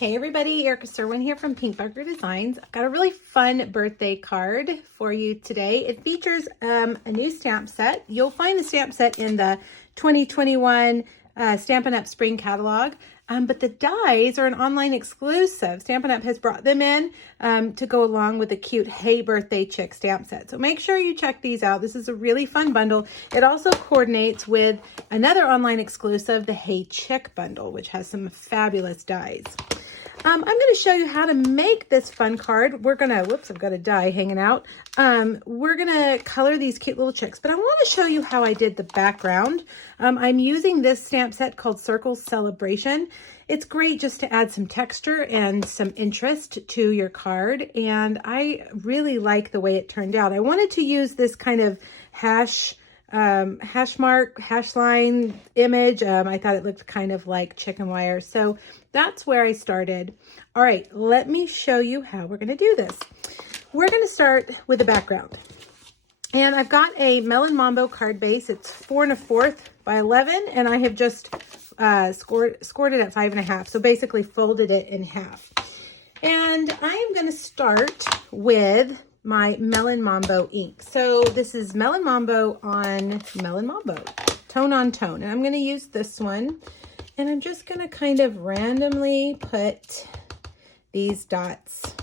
Hey everybody, Erica Serwin here from Pink Bugger Designs. I've got a really fun birthday card for you today. It features a new stamp set. You'll find the stamp set in the 2021 Stampin' Up! Spring catalog, but the dies are an online exclusive. Stampin' Up! Has brought them in to go along with the cute Hey Birthday Chick stamp set. So make sure you check these out. This is a really fun bundle. It also coordinates with another online exclusive, the Hey Chick bundle, which has some fabulous dies. I'm going to show you how to make this fun card. We're going to, whoops, I've got a die hanging out. We're going to color these cute little chicks, but I want to show you how I did the background. I'm using this stamp set called Circle Celebration. It's great just to add some texture and some interest to your card, and I really like the way it turned out. I wanted to use this kind of hash line image. I thought it looked kind of like chicken wire. So that's where I started. All right, let me show you how we're going to do this. We're going to start with the background. And I've got a Melon Mambo card base. It's 4 1/4 by 11, and I have just scored it at 5 1/2. So basically folded it in half. And I am going to start with my Melon Mambo ink. So this is Melon Mambo on Melon Mambo, tone on tone. And I'm going to use this one. And I'm just going to kind of randomly put these dots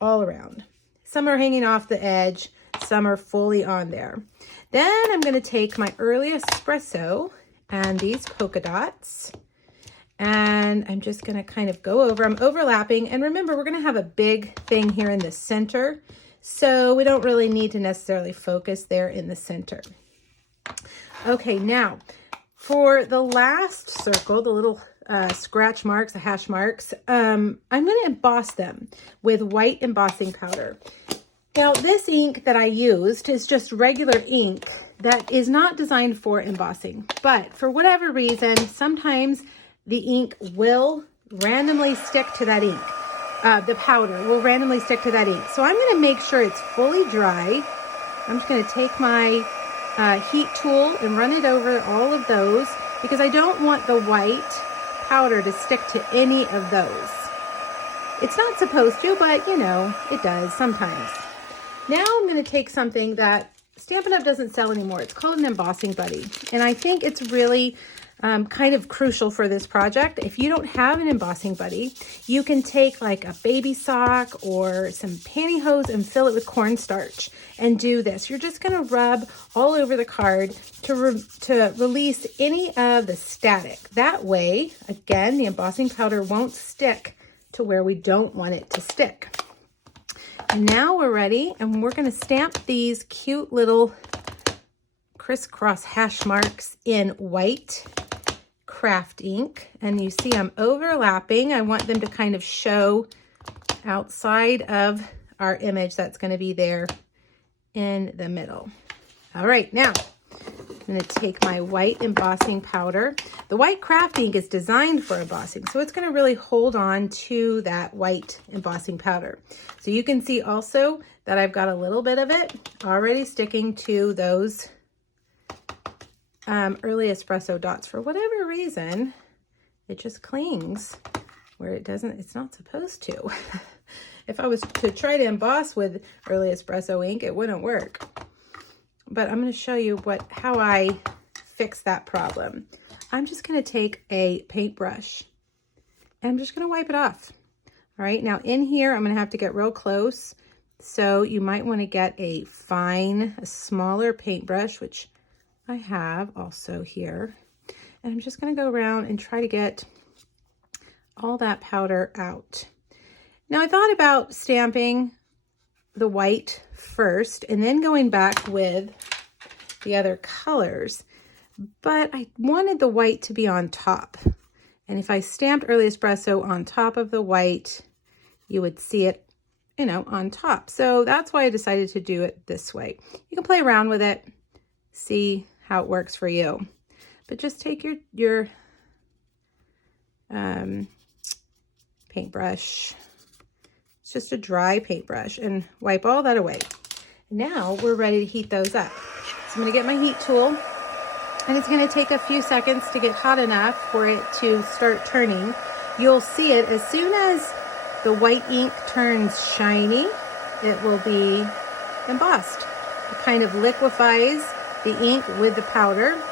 all around. Some are hanging off the edge. Some are fully on there. Then I'm going to take my Early Espresso and these polka dots. And I'm just going to kind of go over. I'm overlapping. And remember, we're going to have a big thing here in the center. So we don't really need to necessarily focus there in the center. Okay, now for the last circle, the little scratch marks, the hash marks, I'm going to emboss them with white embossing powder. Now this ink that I used is just regular ink that is not designed for embossing, but for whatever reason, sometimes the ink will randomly stick to that ink. The powder will randomly stick to that ink. So I'm going to make sure it's fully dry. I'm just going to take my heat tool and run it over all of those because I don't want the white powder to stick to any of those. It's not supposed to, but you know, it does sometimes. Now I'm going to take something that Stampin' Up! Doesn't sell anymore. It's called an embossing buddy. And I think it's really kind of crucial for this project. If you don't have an embossing buddy, you can take like a baby sock or some pantyhose and fill it with cornstarch and do this. You're just going to rub all over the card to release any of the static. That way, again, the embossing powder won't stick to where we don't want it to stick. Now we're ready, and we're going to stamp these cute little crisscross hash marks in white craft ink. And you see I'm overlapping. I want them to kind of show outside of our image that's going to be there in the middle. All right, now I'm going to take my white embossing powder. The white craft ink is designed for embossing, so it's going to really hold on to that white embossing powder. So you can see also that I've got a little bit of it already sticking to those Early Espresso dots. For whatever reason, it just clings where it doesn't, it's not supposed to. If I was to try to emboss with Early Espresso ink, it wouldn't work. But I'm going to show you how I fix that problem. I'm just going to take a paintbrush and I'm just going to wipe it off. All right, now in here, I'm going to have to get real close. So you might want to get a smaller paintbrush, which I have also here. And I'm just going to go around and try to get all that powder out. Now I thought about stamping the white first and then going back with the other colors, but I wanted the white to be on top. And if I stamped Early Espresso on top of the white, you would see it, you know, on top. So that's why I decided to do it this way. You can play around with it, see how it works for you. But just take your paintbrush. It's just a dry paintbrush and wipe all that away. Now we're ready to heat those up. So I'm going to get my heat tool, and it's going to take a few seconds to get hot enough for it to start turning. You'll see it as soon as the white ink turns shiny, it will be embossed. It kind of liquefies the ink with the powder.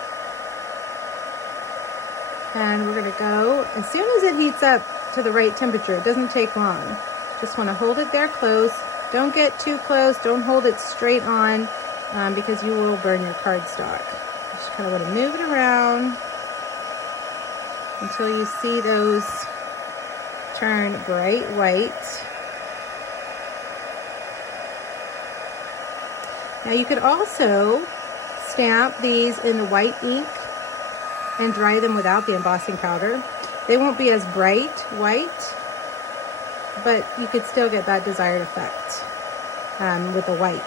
And we're gonna go, as soon as it heats up to the right temperature, it doesn't take long. Just wanna hold it there close. Don't get too close, don't hold it straight on because you will burn your cardstock. Just kinda wanna move it around until you see those turn bright white. Now you could also stamp these in the white ink and dry them without the embossing powder. They won't be as bright white, but you could still get that desired effect with the white.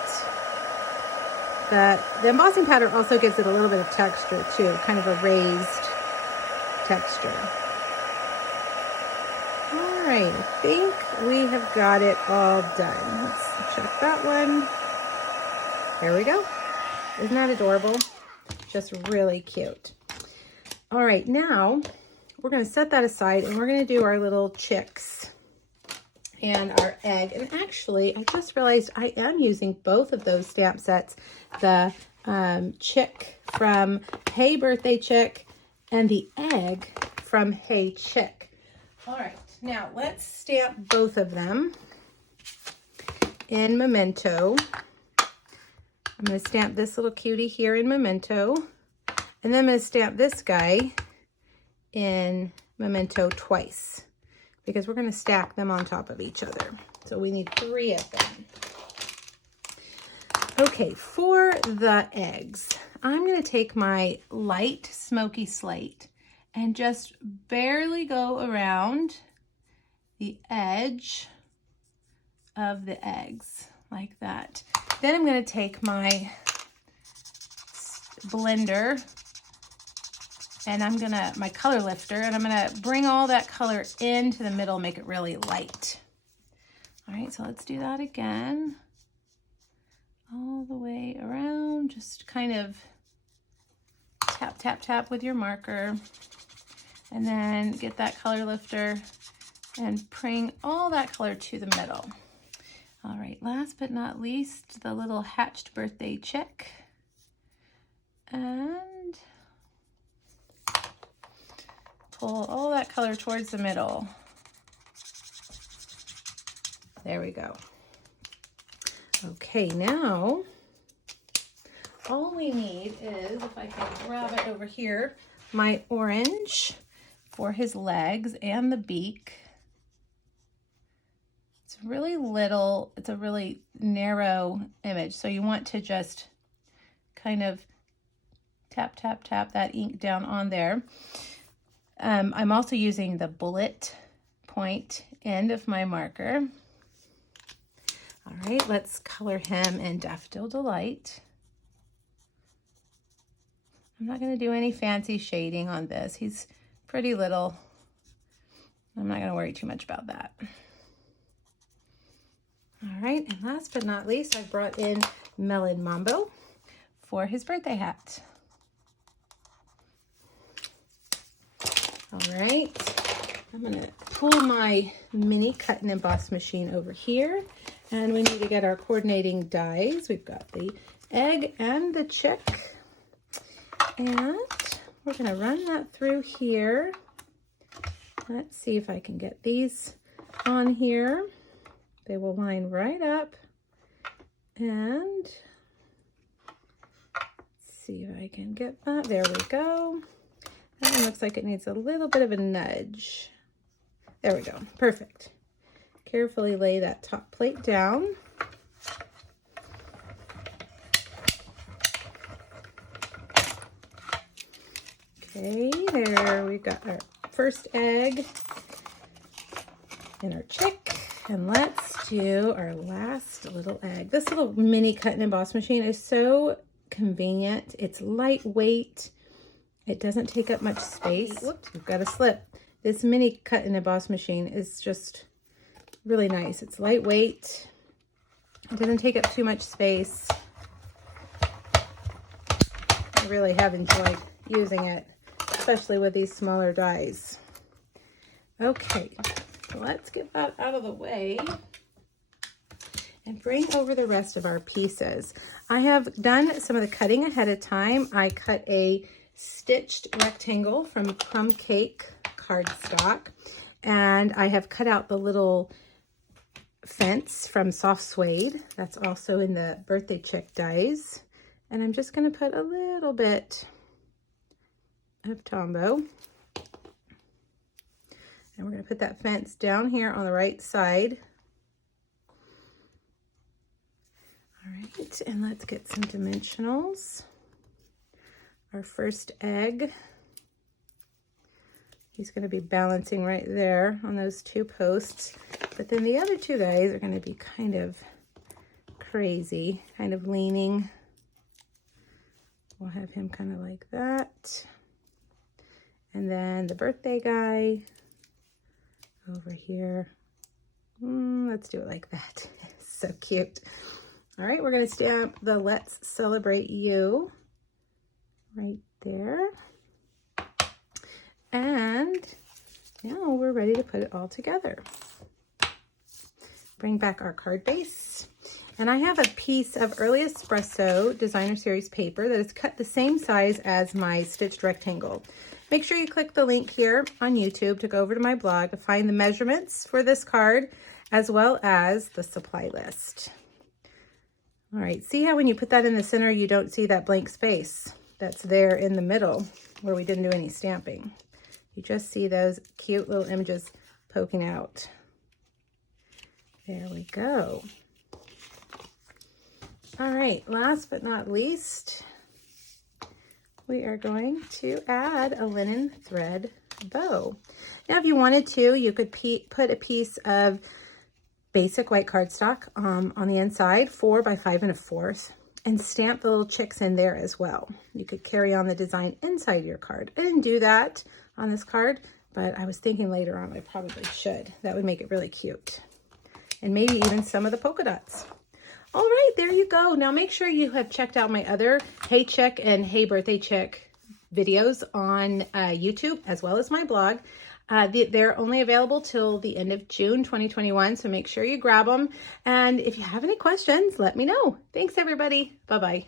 The embossing powder also gives it a little bit of texture too, kind of a raised texture. All right, I think we have got it all done. Let's check that one. There we go. Isn't that adorable? Just really cute. All right, now we're gonna set that aside and we're gonna do our little chicks and our egg. And actually, I just realized I am using both of those stamp sets, the chick from Hey Birthday Chick and the egg from Hey Chick. All right, now let's stamp both of them in Memento. I'm gonna stamp this little cutie here in Memento. And then I'm going to stamp this guy in Memento twice because we're going to stack them on top of each other. So we need 3 of them. Okay, for the eggs, I'm going to take my light smoky slate and just barely go around the edge of the eggs like that. Then I'm going to take my blender and I'm gonna, my color lifter, and I'm gonna bring all that color into the middle, make it really light. All right, so let's do that again. All the way around, just kind of tap, tap, tap with your marker. And then get that color lifter and bring all that color to the middle. All right, last but not least, the little hatched birthday chick. And pull all that color towards the middle. There we go. Okay, now all we need is, if I can grab it over here, my orange for his legs and the beak. It's really little, it's a really narrow image, so you want to just kind of tap, tap, tap that ink down on there. I'm also using the bullet point end of my marker. All right, let's color him in Daffodil Delight. I'm not going to do any fancy shading on this. He's pretty little. I'm not going to worry too much about that. All right, and last but not least, I brought in Melon Mambo for his birthday hat. All right, I'm gonna pull my mini cut and emboss machine over here, and we need to get our coordinating dies. We've got the egg and the chick, and we're gonna run that through here. Let's see if I can get these on here. They will line right up, and see if I can get that. There we go. That one looks like it needs a little bit of a nudge. There we go, perfect. Carefully lay that top plate down. Okay, there we've got our first egg and our chick. And let's do our last little egg. This little mini cut and emboss machine is so convenient. It's lightweight. It doesn't take up much space. Whoops, we've got a slip. This mini cut and emboss machine is just really nice. It's lightweight. It doesn't take up too much space. I really have enjoyed using it, especially with these smaller dies. Okay, let's get that out of the way and bring over the rest of our pieces. I have done some of the cutting ahead of time. I cut a stitched rectangle from Crumb Cake cardstock, and I have cut out the little fence from Soft Suede. That's also in the Birthday Chick dies. And I'm just going to put a little bit of Tombow. And we're going to put that fence down here on the right side. All right, and let's get some dimensionals. Our first egg, he's going to be balancing right there on those two posts. But then the other two guys are going to be kind of crazy, kind of leaning. We'll have him kind of like that. And then the birthday guy over here. Let's do it like that. So cute. All right, we're going to stamp the Let's Celebrate You right there. And now we're ready to put it all together. Bring back our card base. And I have a piece of Early Espresso Designer Series paper that is cut the same size as my stitched rectangle. Make sure you click the link here on YouTube to go over to my blog to find the measurements for this card, as well as the supply list. All right, see how when you put that in the center, you don't see that blank space that's there in the middle where we didn't do any stamping. You just see those cute little images poking out. There we go. All right, last but not least, we are going to add a linen thread bow. Now, if you wanted to, you could put a piece of basic white cardstock on the inside, 4 by 5 1/4, and stamp the little chicks in there as well. You could carry on the design inside your card. I didn't do that on this card, but I was thinking later on I probably should. That would make it really cute. And maybe even some of the polka dots. All right, there you go. Now make sure you have checked out my other Hey Chick and Hey Birthday Chick videos on YouTube, as well as my blog. They're only available till the end of June 2021, so make sure you grab them. And if you have any questions, let me know. Thanks, everybody. Bye-bye.